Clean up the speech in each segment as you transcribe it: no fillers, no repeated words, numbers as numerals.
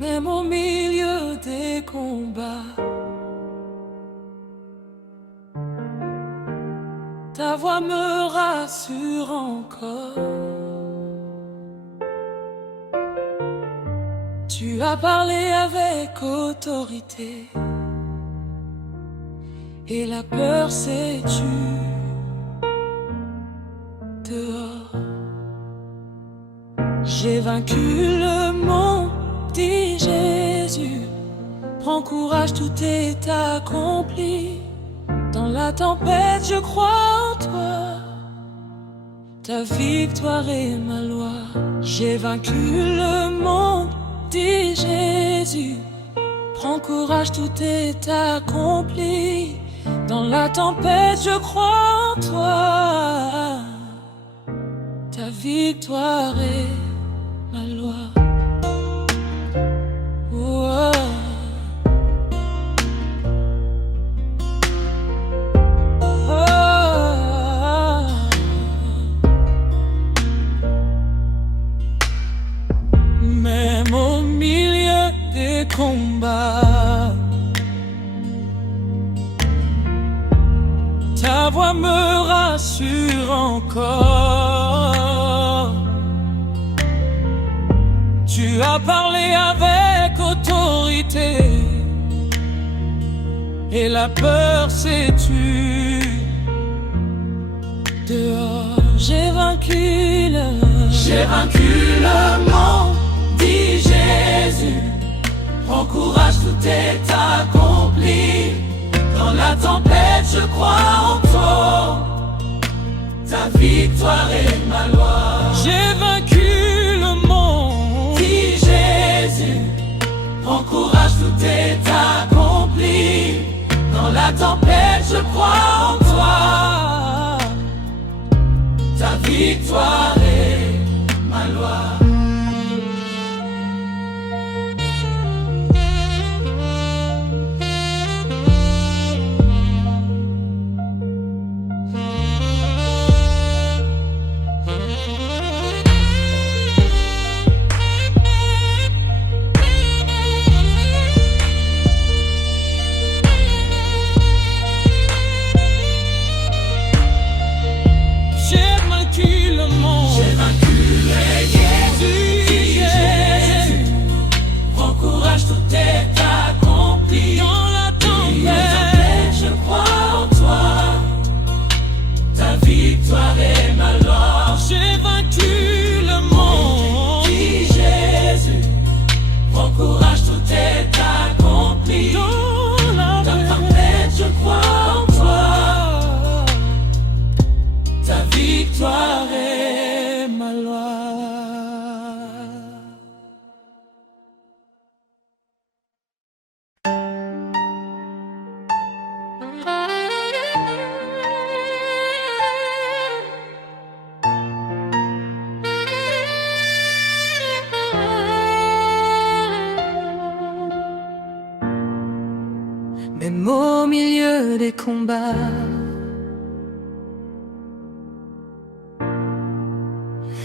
Même au milieu des combats, ta voix me rassure encore. Tu as parlé avec autorité et la peur s'est tue dehors. J'ai vaincu le monde, dit Jésus. Prends courage, tout est accompli. Dans la tempête, je crois en toi. Ta victoire est ma loi. J'ai vaincu le monde, dit Jésus. Prends courage, tout est accompli. Dans la tempête, je crois en toi. Ta victoire est ma loi. Oh. Même au milieu des combats, ta voix me rassure encore. Tu as parlé avec autorité et la peur s'est tue dehors. J'ai vaincu le monde, dit Jésus. Prends courage, tout est accompli. Dans la tempête, je crois en toi. Ta victoire est ma loi. J'ai vaincu le monde, dit Jésus. Prends courage, tout est accompli. Dans la tempête, je crois en toi. Ta victoire est ma loi. Même au milieu des combats,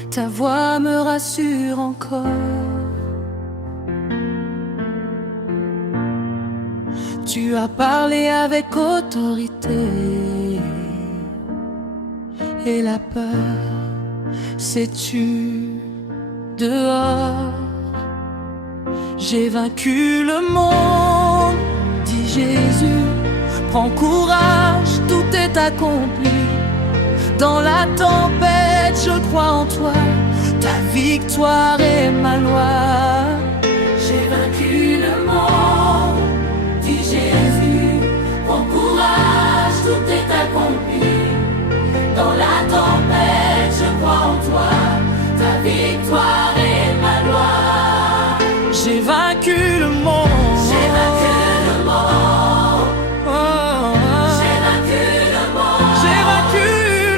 ta voix me rassure encore. Tu as parlé avec autorité et la peur s'est tue dehors. J'ai vaincu le monde, dit Jésus. Prends courage, tout est accompli. Dans la tempête, je crois en toi. Ta victoire est ma loi. J'ai vaincu le monde, dit Jésus. Prends courage, tout est accompli. Dans la tempête, je crois en toi. Ta victoire est ma loi. J'ai vaincu le monde. J'ai vaincu le monde. Oh, oh. J'ai vaincu le monde. J'ai vaincu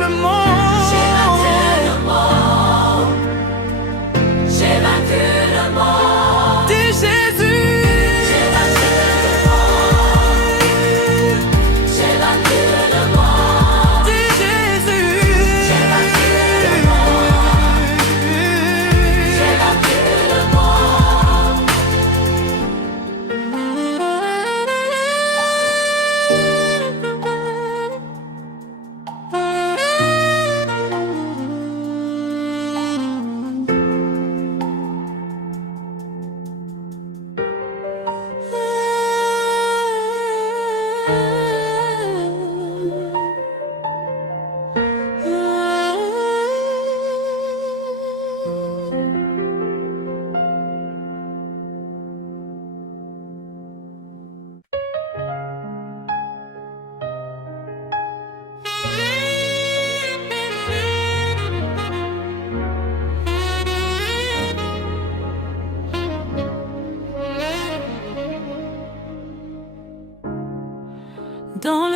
le monde. J'ai vaincu le monde. J'ai vaincu le monde. Dis Jésus. J'ai vaincu le monde. J'ai vaincu le monde. Dis Jésus. J'ai vaincu le monde. J'ai vaincu le monde.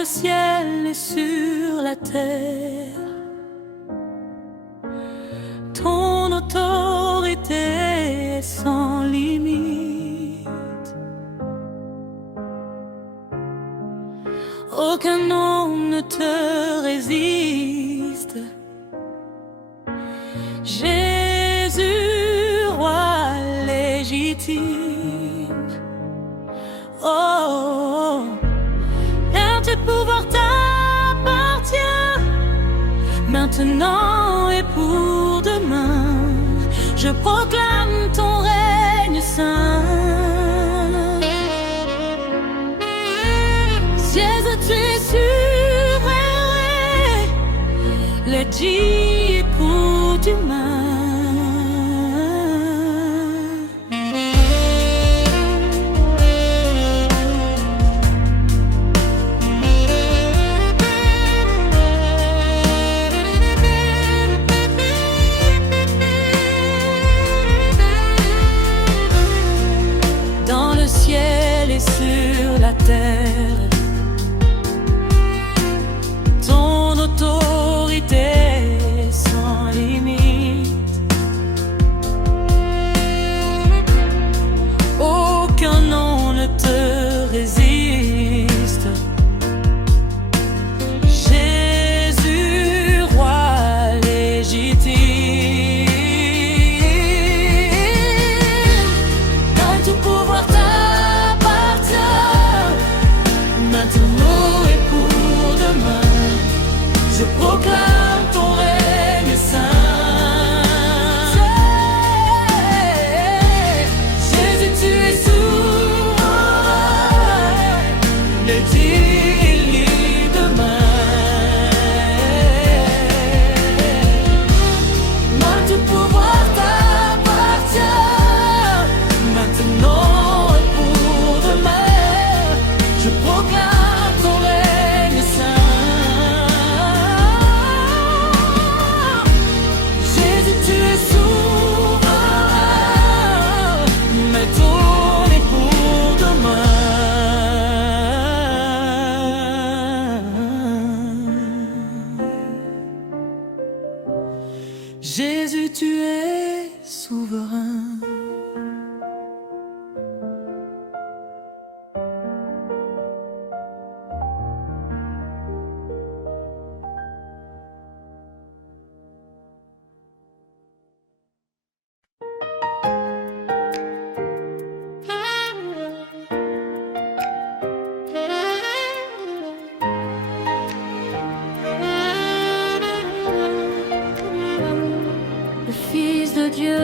ciel et sur la terre. Ton autorité est sans limite. Aucun nom ne te résiste. Jésus, roi légitime. Oh, l'un de pouvoir t'appartient, maintenant et pour demain. Je proclame ton règne saint. Jésus, tu es souverain, le dit époux d'humain. Dans le ciel et sur la terre, ton autorité sans limite. Aucun nom ne te résiste. Jésus, roi légitime. Tout pouvoir t'appartient, maintenant et pour demain. Je proclame ton règne saint. Jésus, tu es souverain, le dit demain. Tout pouvoir t'appartient, maintenant et pour demain. Je proclame ton règne saint. Jésus, tu es souverain, maintenant et pour demain. Jésus, tu es souverain. Le Fils de Dieu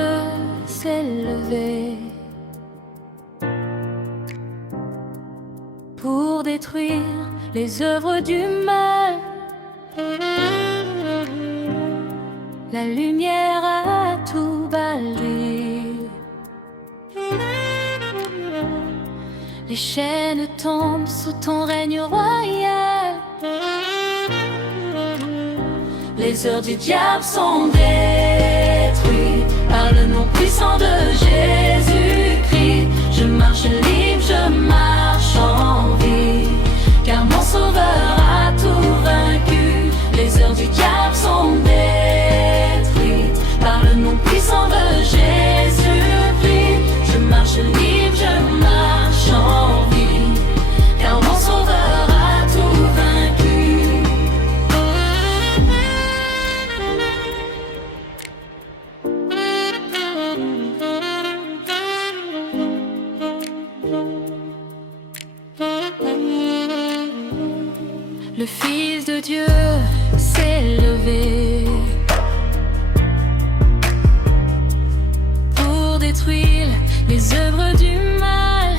s'est levé pour détruire les œuvres du mal. La lumière a tout balayé. Les chaînes tombent sous ton règne royal. Les heures du diable sont détruites par le nom puissant de Jésus-Christ. Je marche libre, je marche en vie, car mon Sauveur a tout vaincu. Les heures du diable sont détruites par le nom puissant de Jésus-Christ. Je marche libre, je marche en vie, car mon Sauveur a tout vaincu. Le Fils de Dieu s'est levé pour détruire les œuvres du mal.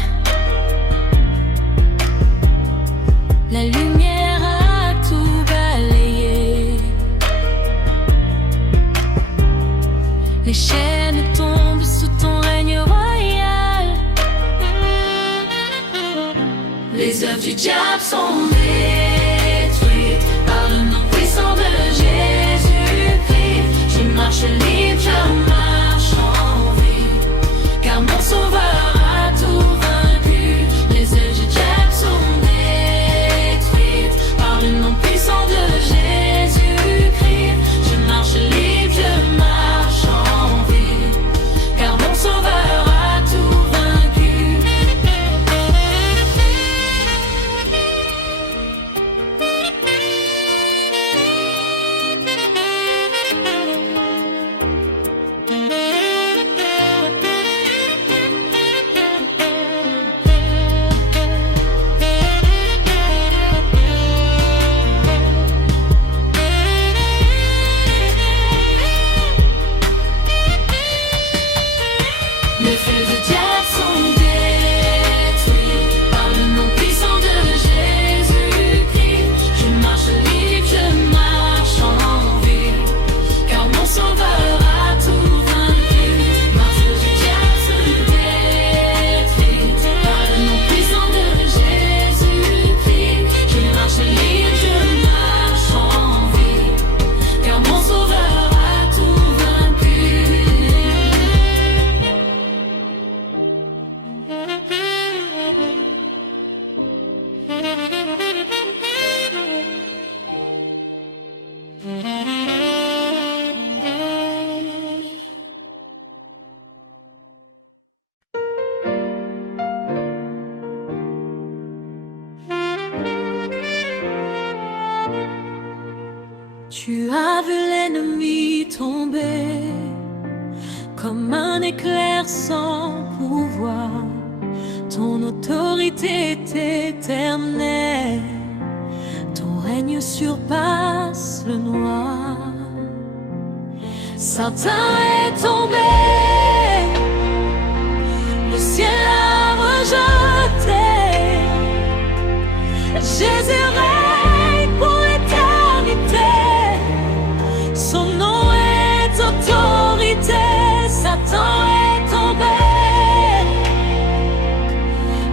La lumière a tout balayé. Les chaînes tombent sous ton règne royal. Les œuvres du diable sont détruites par le nom puissant de Jésus-Christ. Je marche libre, je marche en vie, car mon Sauveur a tout vaincu. Les œuvres du diable sont détruites Tu as vu l'ennemi tomber comme un éclair sans pouvoir. Ton autorité est éternelle, ton règne surpasse le noir. Satan est tombé, le ciel a rejeté. Jésus règne pour l'éternité, son nom est autorité. Satan est tombé,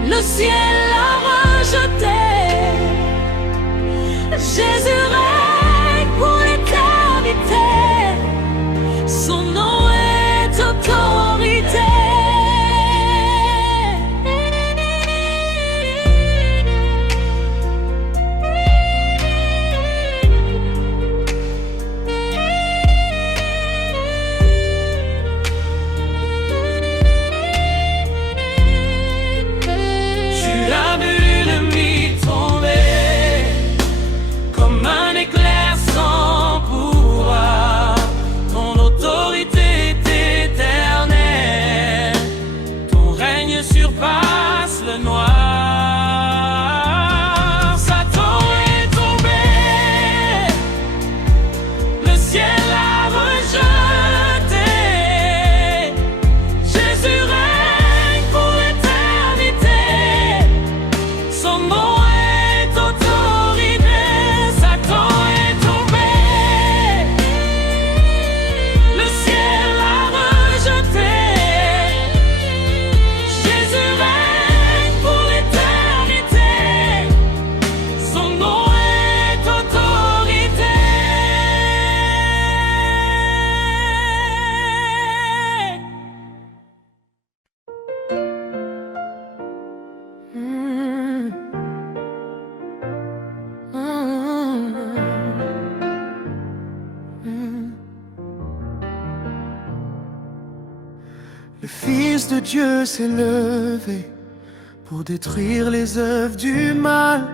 le ciel l'a rejeté. Jésus règne pour l'éternité, son nom est autorité. Surpasse le noir. Satan est tombé, le ciel a rejeté. Jésus règne pour l'éternité, son nom est autorité. Satan est tombé, le ciel a rejeté. Le Fils de Dieu s'est levé pour détruire les œuvres du mal.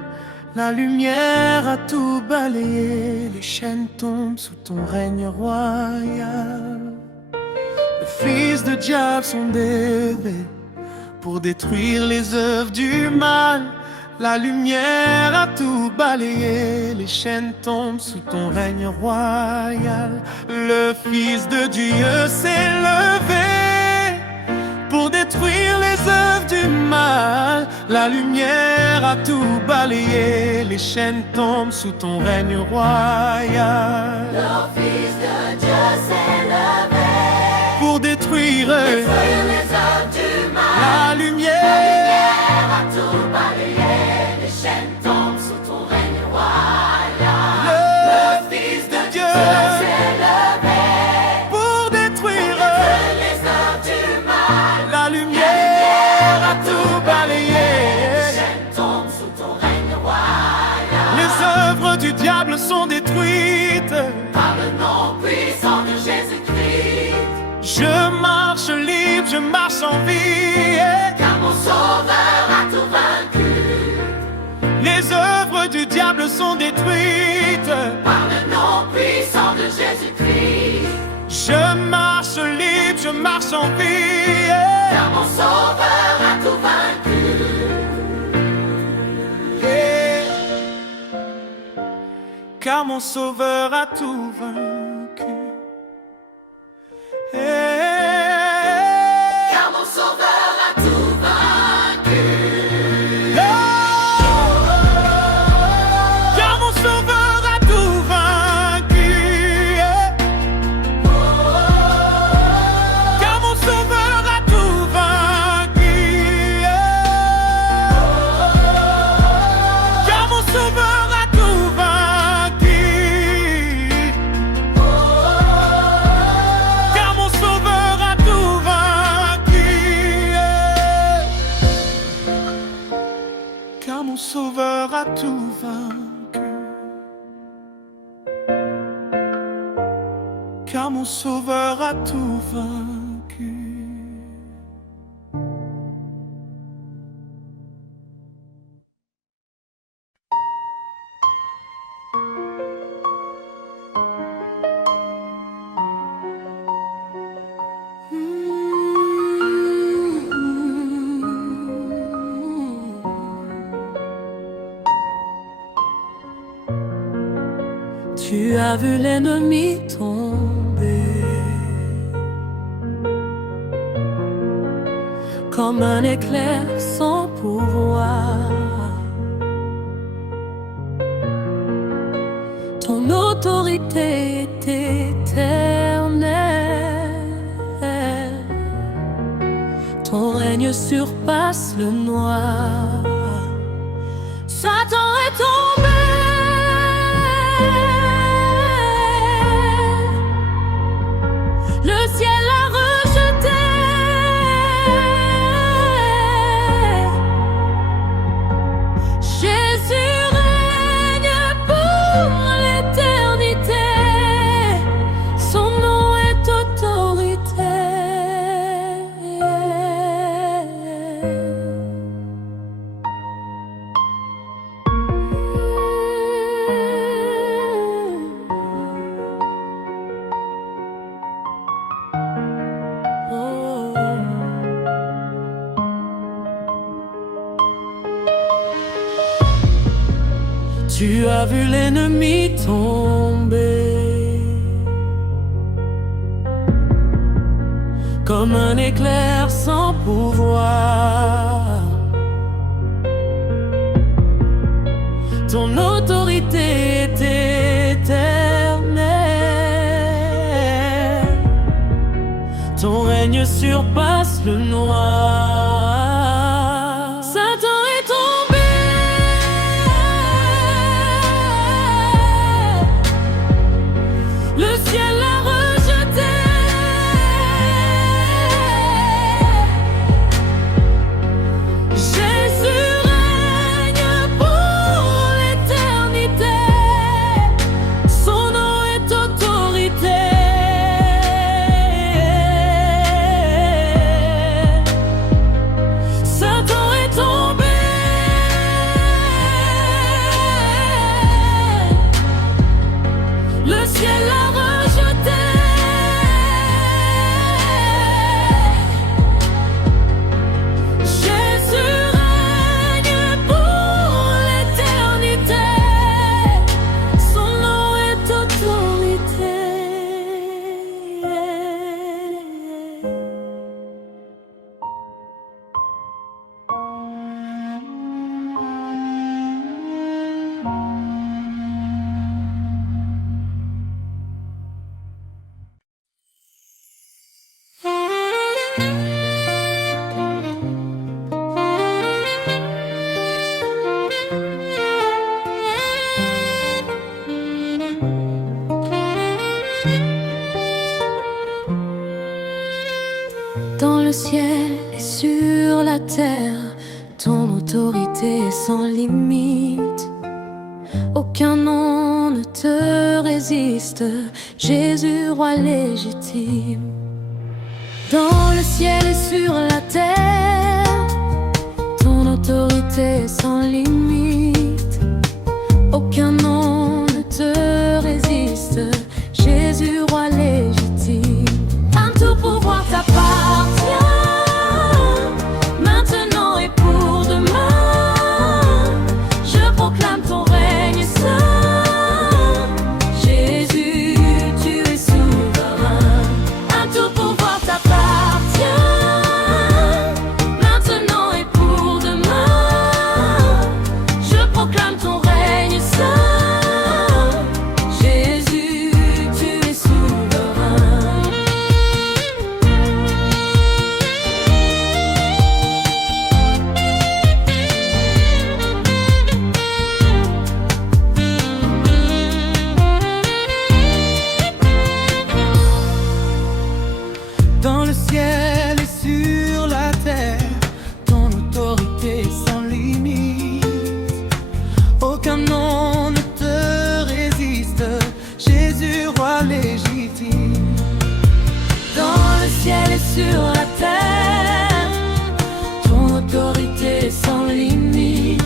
La lumière a tout balayé, les chaînes tombent sous ton règne royal. Le Fils de diable sont levé pour détruire les œuvres du mal. La lumière a tout balayé, les chaînes tombent sous ton règne royal. Le Fils de Dieu s'est levé pour détruire les œuvres du mal. La lumière a tout balayé, les chaînes tombent sous ton règne royal. Le Fils de Dieu s'est levé pour détruire les œuvres du mal. La lumière a tout balayé, les chaînes tombent sous ton règne royal. Le Fils de Dieu s'est levé pour détruire les œuvres du mal. La lumière a tout balayé, les chaînes tombent sous ton règne royal. Les œuvres du diable sont détruites par le nom puissant de Jésus-Christ. Je marche libre, je marche en vie, car mon Sauveur a tout vaincu. Les œuvres du diable sont détruites par le nom puissant de Jésus-Christ. Je marche libre, je marche en vie, car mon Sauveur a tout vaincu. Car mon Sauveur a tout vaincu. Car mon Sauveur a tout vaincu. Car mon Sauveur a tout vaincu. Car mon Sauveur a tout vaincu. Car mon Sauveur a tout vaincu. Car mon Sauveur a tout vaincu. Car mon Sauveur a tout vaincu. Car mon Sauveur a tout vaincu. Tu as vu l'ennemi tomber comme un éclair sans pouvoir. Ton autorité est éternelle. Ton règne surpasse le noir. Satan est tombé. Le ciel l'a rejeté. Jésus règne pour l'éternité. Son nom est autorité. Tu as vu l'ennemi tomber comme un éclair sans pouvoir. Ton autorité est éternelle. Ton règne surpasse le noir. Satan est tombé. Le ciel l'a rejeté. Jésus règne pour l'éternité. Son nom est autorité. Satan est tombé. Le ciel l'a rejeté. Jésus règne pour l'éternité. Son nom est autorité. Dans le ciel et sur la terre, ton autorité est sans limite. Aucun nom ne te résiste, Jésus, roi légitime. Dans le ciel et sur la terre, ton autorité est sans limite. Aucun nom ne te résiste, Jésus, roi légitime. Un tout pouvoir t'appartient, maintenant et pour demain. Je proclame ton règne saint. Jésus, tu es souverain. Un tout pouvoir t'appartient, maintenant et pour demain. Je proclame ton règne saint. Jésus, tu es souverain. Dans le ciel et sur la terre, ton autorité est sans limite. Aucun nom ne te résiste, Jésus, roi légitime. Dans le ciel et sur la terre, ton autorité est sans limite.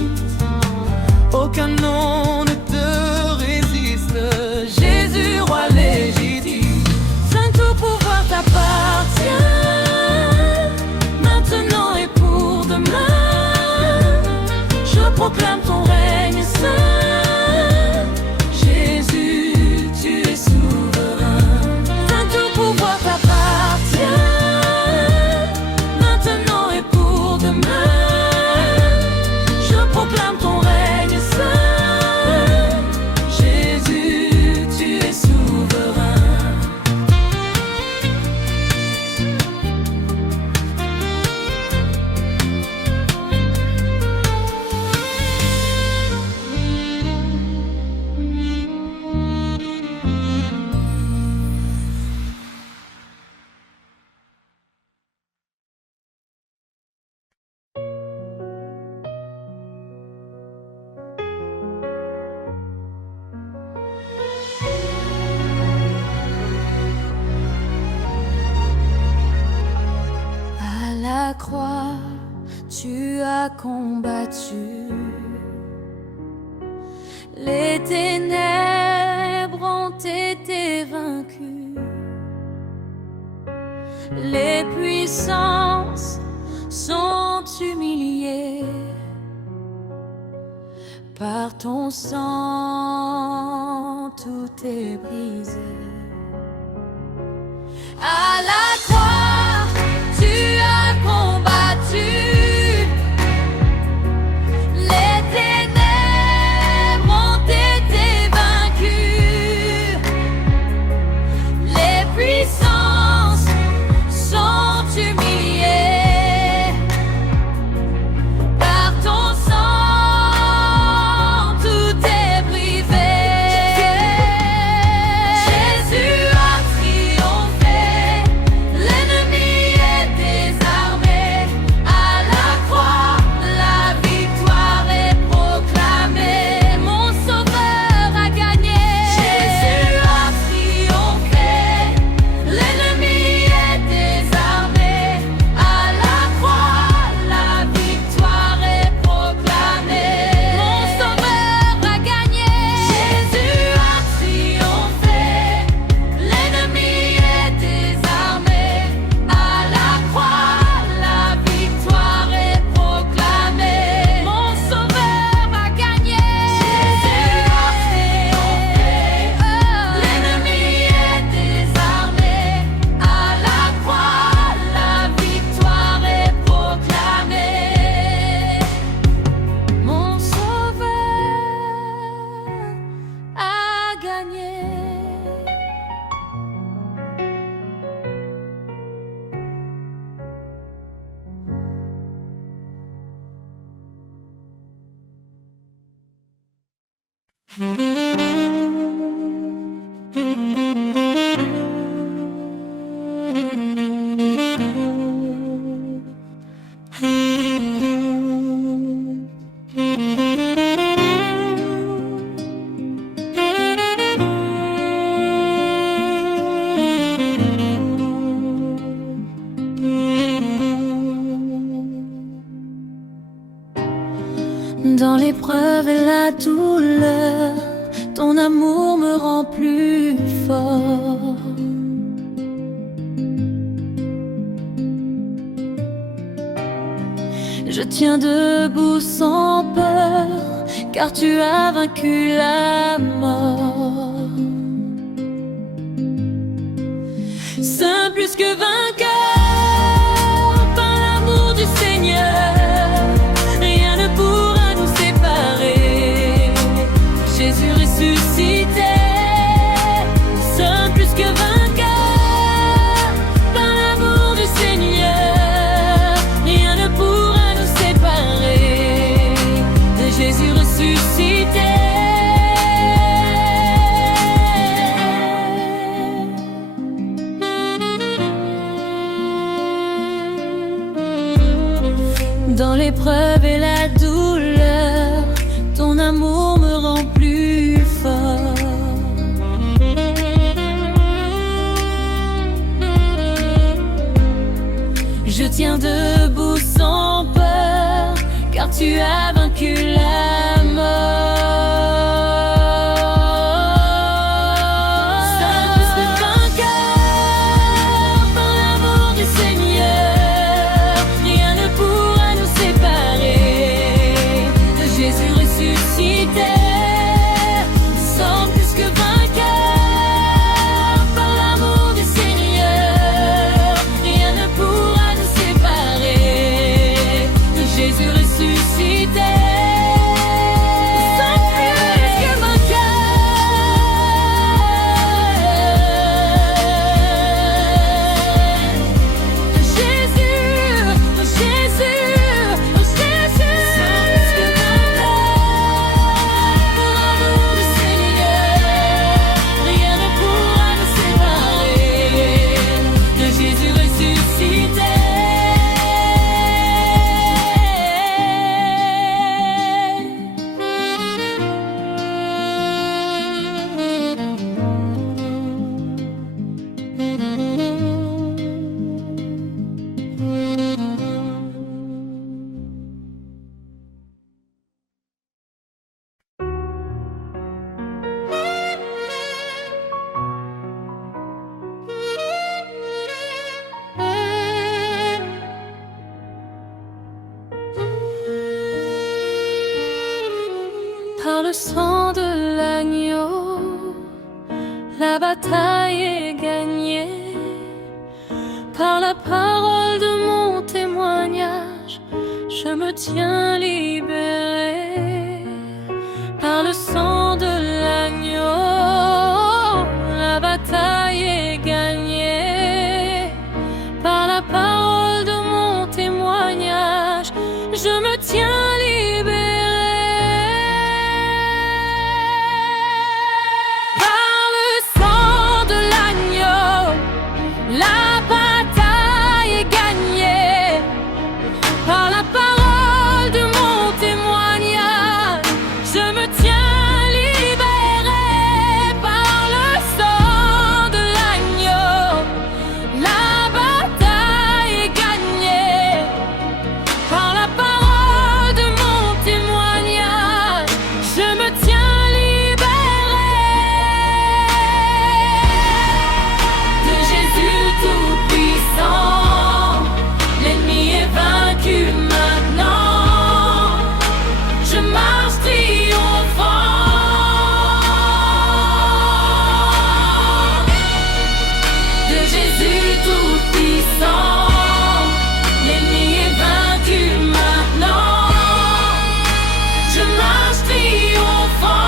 Aucun nom ne te résiste, Jésus, roi légitime. Saint tout pouvoir t'appartient, maintenant et pour demain. Je proclame ton règne saint. Jésus, tu as combattu. Les ténèbres ont été vaincues. Les puissances sont humiliées. Par ton sang, tout est brisé. À la croix, tu as combattu. Les ténèbres ont été vaincues. Les puissances sont humiliées. Par ton sang, tout est brisé. Jésus a triomphé. L'ennemi est désarmé. À la croix, la victoire est proclamée. Mon sauveur a gagné. Jésus a triomphé. L'ennemi est désarmé. À la croix, la victoire est proclamée. Mon sauveur a gagné. Jésus a triomphé. L'ennemi est désarmé. À la croix, la victoire est proclamée. Mon sauveur a gagné. Jésus a triomphé. L'ennemi est désarmé. À la croix, la victoire est proclamée. Mon sauveur a gagné. Dans l'épreuve et la douleur, ton amour me rend plus fort. Je tiens debout sans peur, car tu as vaincu la mort. Saint plus que vainqueur, par l'amour du Seigneur, rien ne pourra nous séparer. Jésus ressuscité, Saint plus que vainqueur, par l'amour du Seigneur, rien ne pourra nous séparer de Jésus ressuscité. Dans l'épreuve et la douleur, ton amour me rend plus fort. Je tiens debout sans peur, car tu as vaincu la mort. Saint plus que vainqueur, par l'amour du Seigneur, rien ne pourra nous séparer de Jésus ressuscité. Saint plus que vainqueur, par l'amour du Seigneur, rien ne pourra nous séparer de Jésus ressuscité. Saint plus que vainqueur, Jésus, Jésus, Jésus. le sang de l'agneau, la bataille est gagnée. Par la parole de mon témoignage, je me tiens libéré. Par le sang de l'agneau, la bataille est gagnée. Par la parole de mon témoignage, je me tiens libéré. Par le sang de l'agneau, la bataille est gagnée. Par la parole de mon témoignage, je me tiens libéré. Par le sang de l'agneau, la bataille est gagnée. Par la parole de mon témoignage, je me tiens libéré. De Jésus tout-puissant, l'ennemi est vaincu maintenant. Je marche triomphant. De Jésus tout-puissant, l'ennemi est vaincu maintenant. Je marche triomphant.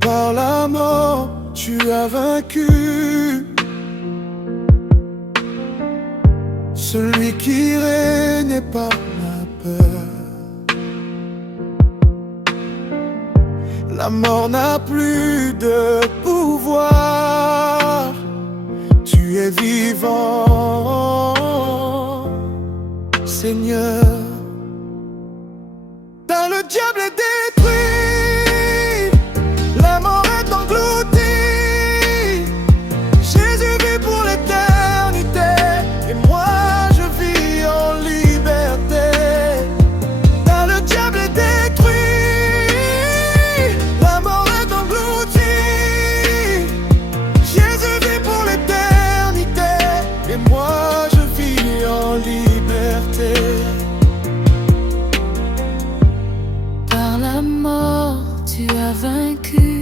Par la mort, tu as vaincu celui qui règne par la peur. La mort n'a plus de pouvoir. Tu es vivant, Seigneur. Dans le diable est détruit, la mort est engloutie. Jésus vit pour l'éternité, et moi je vis en liberté. Dans le diable est détruit, la mort est engloutie. Jésus vit pour l'éternité, et moi je vis en liberté. Par la mort, tu as vaincu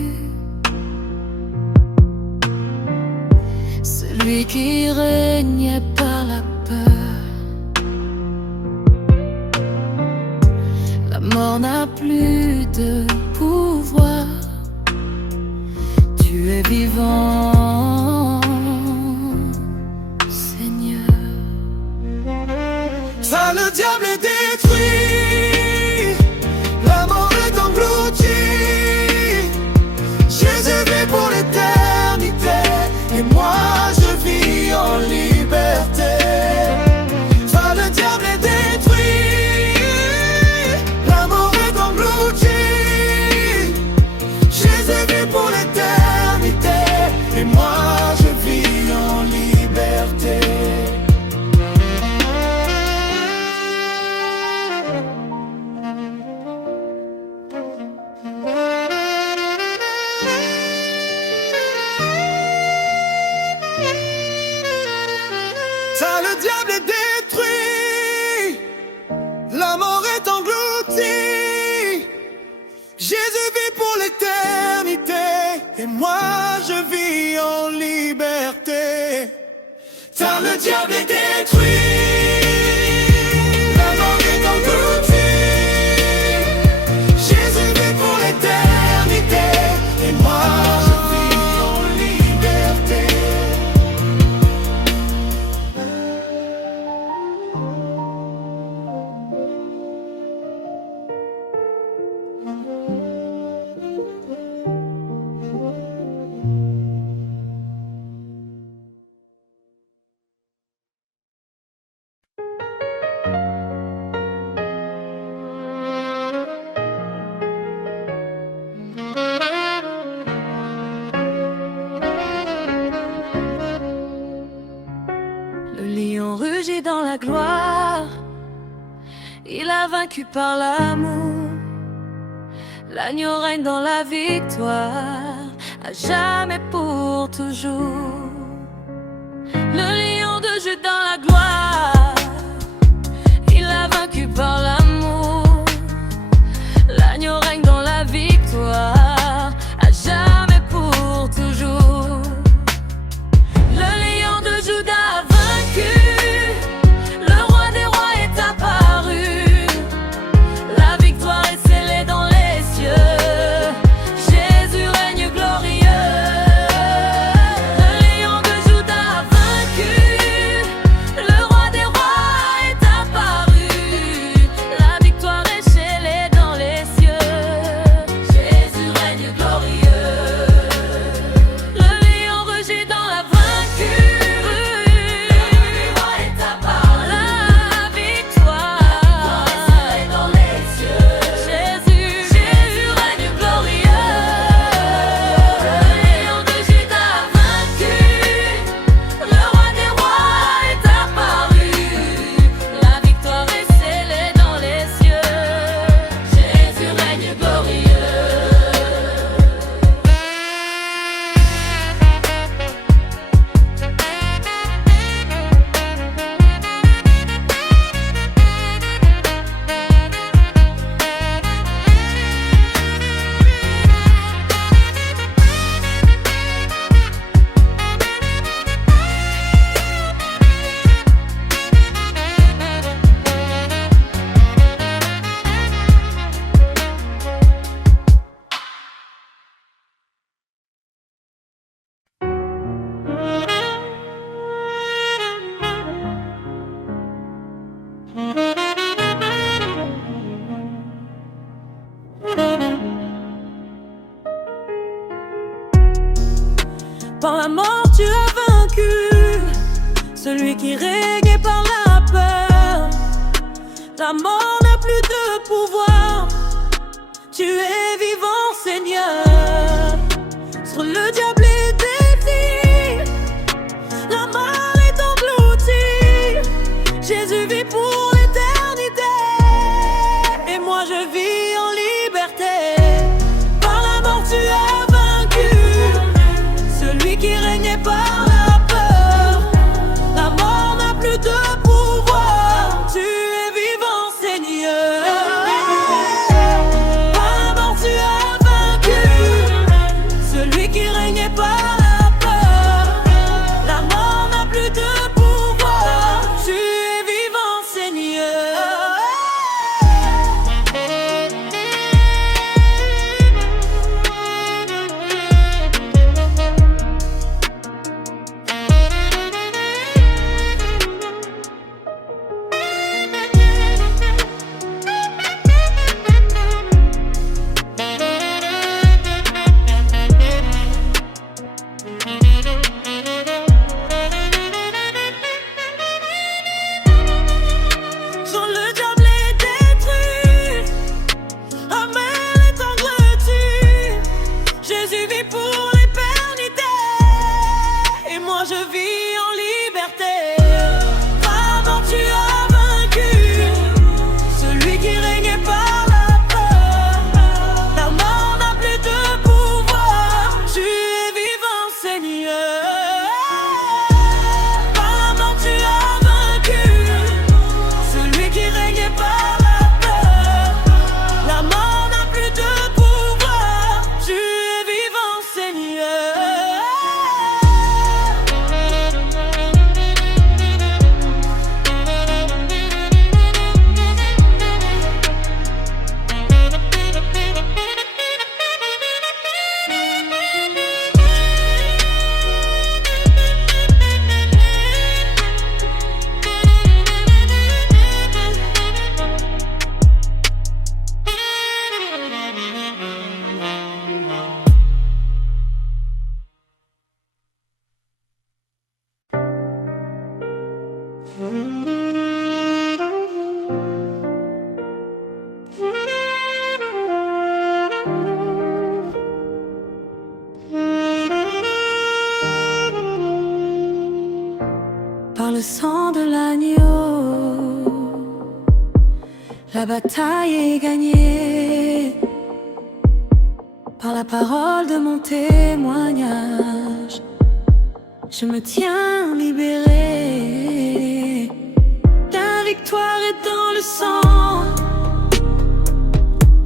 celui qui régnait par la peur. La mort n'a plus de pouvoir. Tu es vivant, Seigneur. Ça, le diable est détruit, la mort est engloutie. Jésus vit pour l'éternité, et moi je vis en liberté. Ça, le diable est détruit, la mort est engloutie. Jésus vit pour l'éternité, et diable est détruit, la mort est engloutie. Jésus vit pour l'éternité, et moi je vis en liberté. Car le diable est détruit, la mort est engloutie. Jésus vit pour l'éternité, et moi je vis en liberté. Le lion rugit dans la gloire, il a vaincu par l'amour. L'agneau règne dans la victoire, à jamais pour toujours. Le lion de Juda dans la gloire, il a vaincu par l'amour. L'agneau règne dans la victoire, à jamais pour toujours. Le lion de Juda a vaincu, le roi des rois est apparu. La victoire est scellée dans les cieux, Jésus règne glorieux. Le lion de Juda a vaincu, le roi des rois est apparu. La victoire est scellée dans les cieux, Jésus règne glorieux. Le lion rugit dans la vaincue, le roi est apparu. La victoire est scellée dans les cieux, Jésus règne glorieux. Le lion de Juda a vaincu, le roi des rois est apparu. La victoire est scellée dans les cieux, Jésus règne glorieux. Par la mort tu as vaincu, celui qui régnait par la peur. La mort n'a plus de pouvoir, tu es vivant Seigneur. Sur le diable est défié, la mort est engloutie. Jésus vit pour l'éternité, et moi je vis en liberté. Par la mort tu as vaincu, celui qui régnait par la peur. La mort n'a plus de pouvoir, tu es vivant Seigneur. Par la mort tu as vaincu, celui qui régnait par sang de l'agneau, la bataille est gagnée par la parole de mon témoignage. Je me tiens libéré. La victoire est dans le sang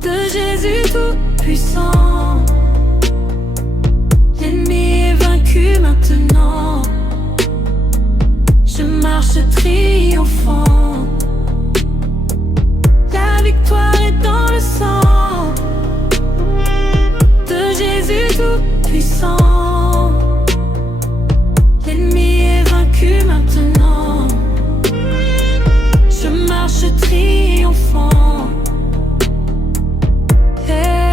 de Jésus tout-puissant. L'ennemi est vaincu maintenant. Je marche triomphant. La victoire est dans le sang de Jésus tout-puissant. L'ennemi est vaincu maintenant. Je marche triomphant. Hey.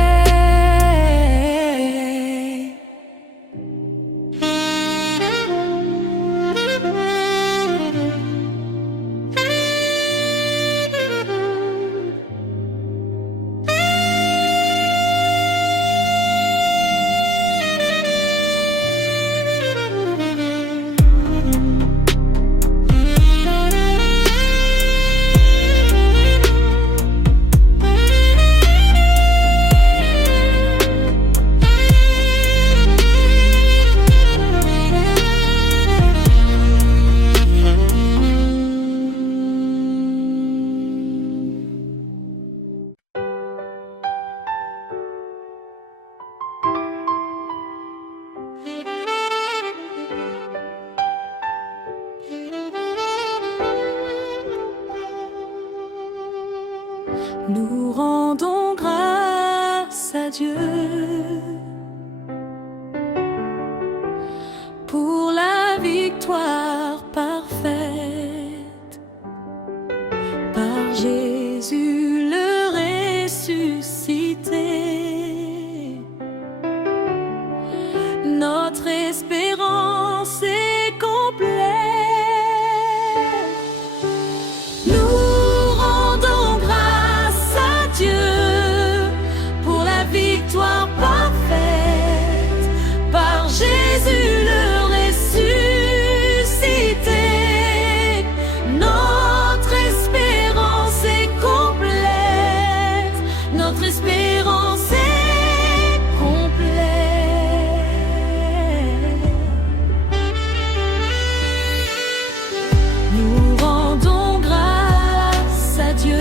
Nous rendons grâce à Dieu pour la victoire parfaite par Jésus le ressuscité. Notre espérance est complète. Victoire parfaite par Jésus le ressuscité. Notre espérance est complète. Notre espérance est complète. Nous rendons grâce à Dieu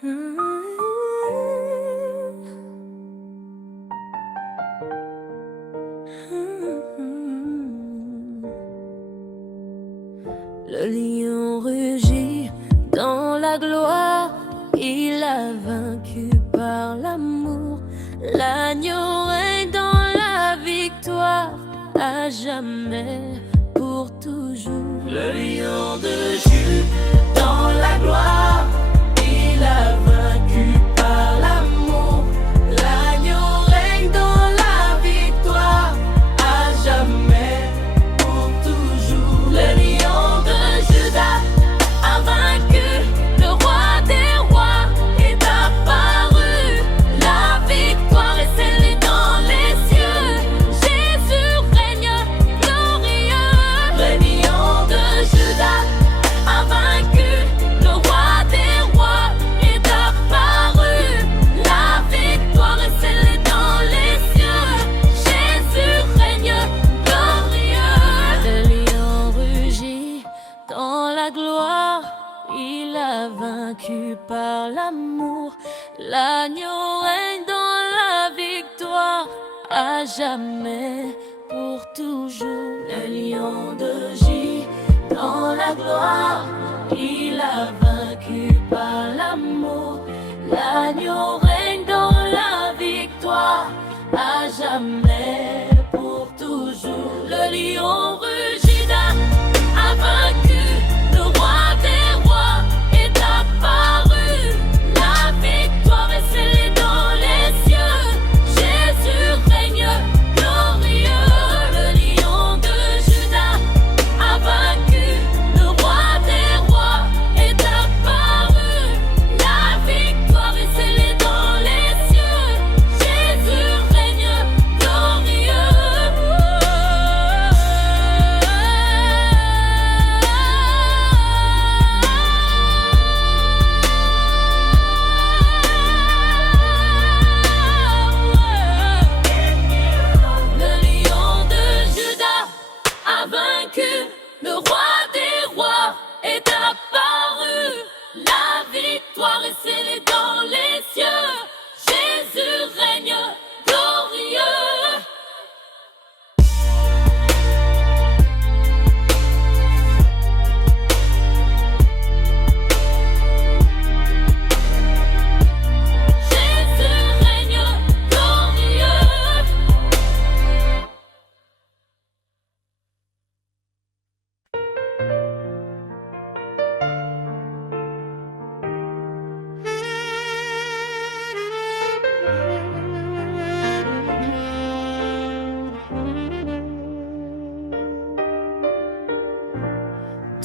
Le lion rugit dans la gloire, il a vaincu par l'amour. L'agneau règne dans la victoire, à jamais, pour toujours. Le lion de Jude dans la gloire, il a vaincu par l'amour. L'agneau règne dans la victoire, à jamais, pour toujours. Le lion de Juda a vaincu, le roi des rois est apparu. La victoire est scellée dans les cieux, Jésus règne glorieux. Le lion de Juda a vaincu, le roi des rois est apparu. La victoire est scellée dans les cieux, Jésus règne glorieux. Le lion rugit dans la gloire, il a vaincu par l'amour. L'agneau règne dans la victoire, à jamais, pour toujours. Le lion de J dans la gloire, il a vaincu par l'amour. L'agneau règne dans la victoire, à jamais, pour toujours. Le lion rugida a vaincu, le roi des rois est apparu. La victoire est scellée dans les cieux, Jésus règne glorieux. Le lion de Juda a vaincu, le roi des rois est apparu. La victoire est scellée dans les cieux, Jésus règne glorieux. Le lion de Juda a vaincu, le roi des rois est apparu. La victoire est scellée dans les cieux, Jésus règne glorieux. Jésus règne glorieux.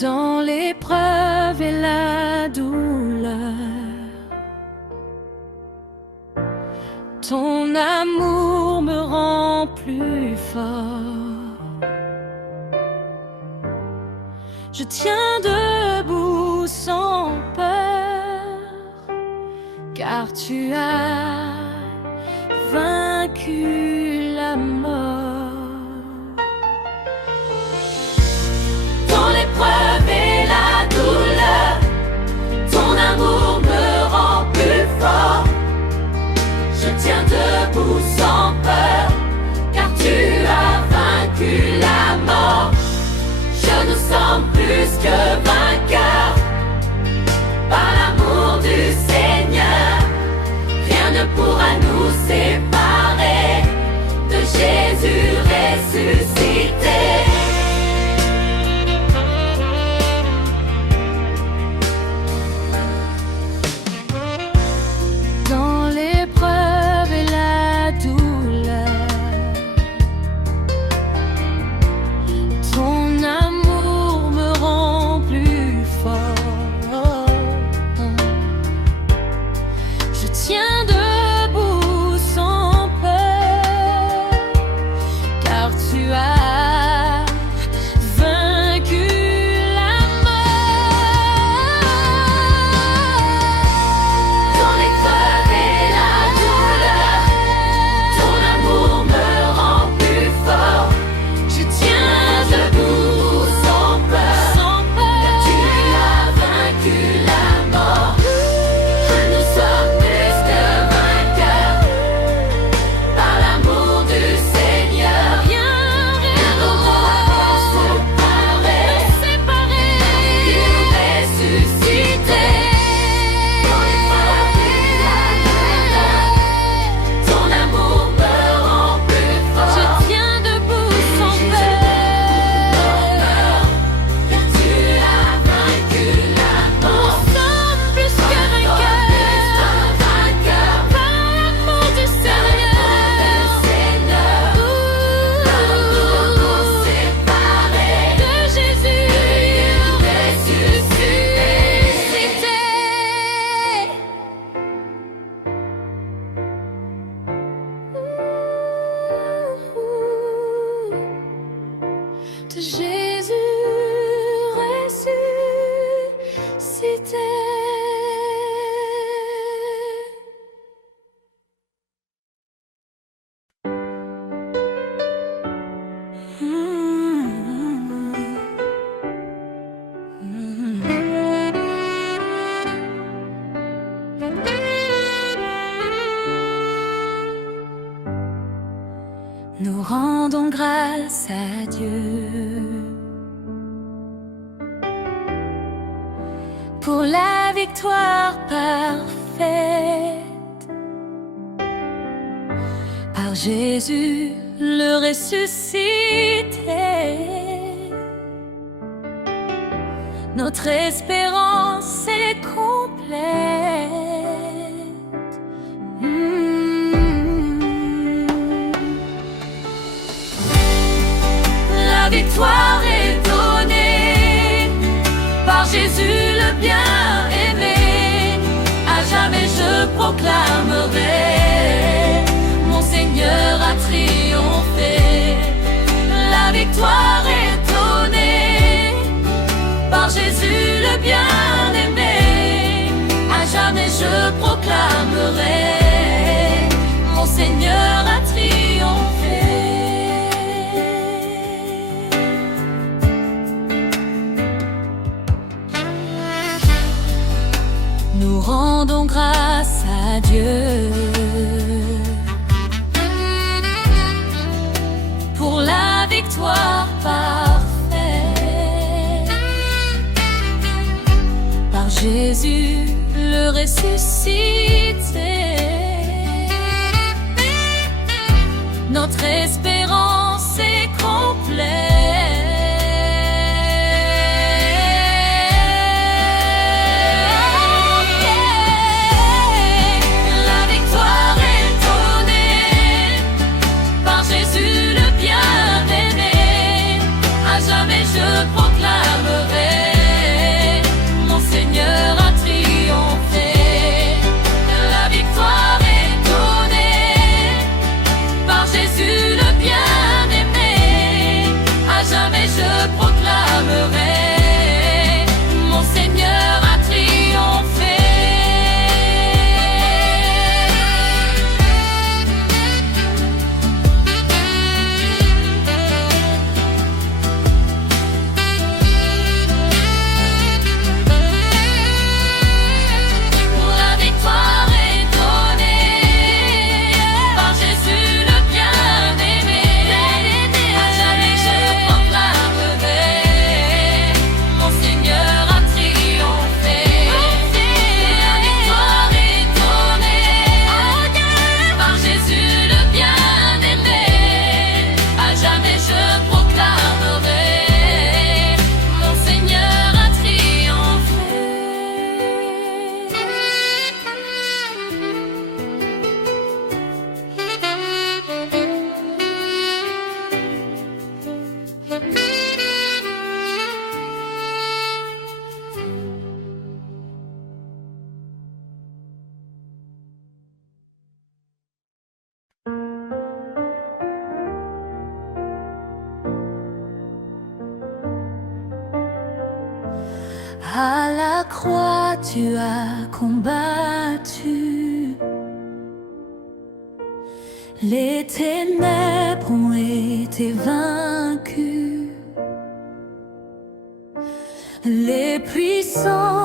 Dans l'épreuve et la douleur, ton amour me rend plus fort. Je tiens debout sans peur, car tu as vaincu la mort. Dans l'épreuve et la douleur, ton amour me rend plus fort. Je tiens debout sans peur, car tu as vaincu la mort. Je nous sommes plus que vainqueurs, par l'amour du Seigneur. Rien ne pourra nous séparer rendons grâce à Dieu pour la victoire parfaite par Jésus le ressuscité. Notre espérance est complète. La victoire est donnée par Jésus le bien-aimé. À jamais je proclamerai, mon Seigneur a triomphé. La victoire est donnée par Jésus le bien-aimé. À jamais je proclamerai, mon Seigneur a triomphé. Nous rendons grâce à Dieu pour la victoire parfaite par Jésus le ressuscité. Notre espérance est complète. À la croix tu as combattu, les ténèbres ont été vaincues, les puissants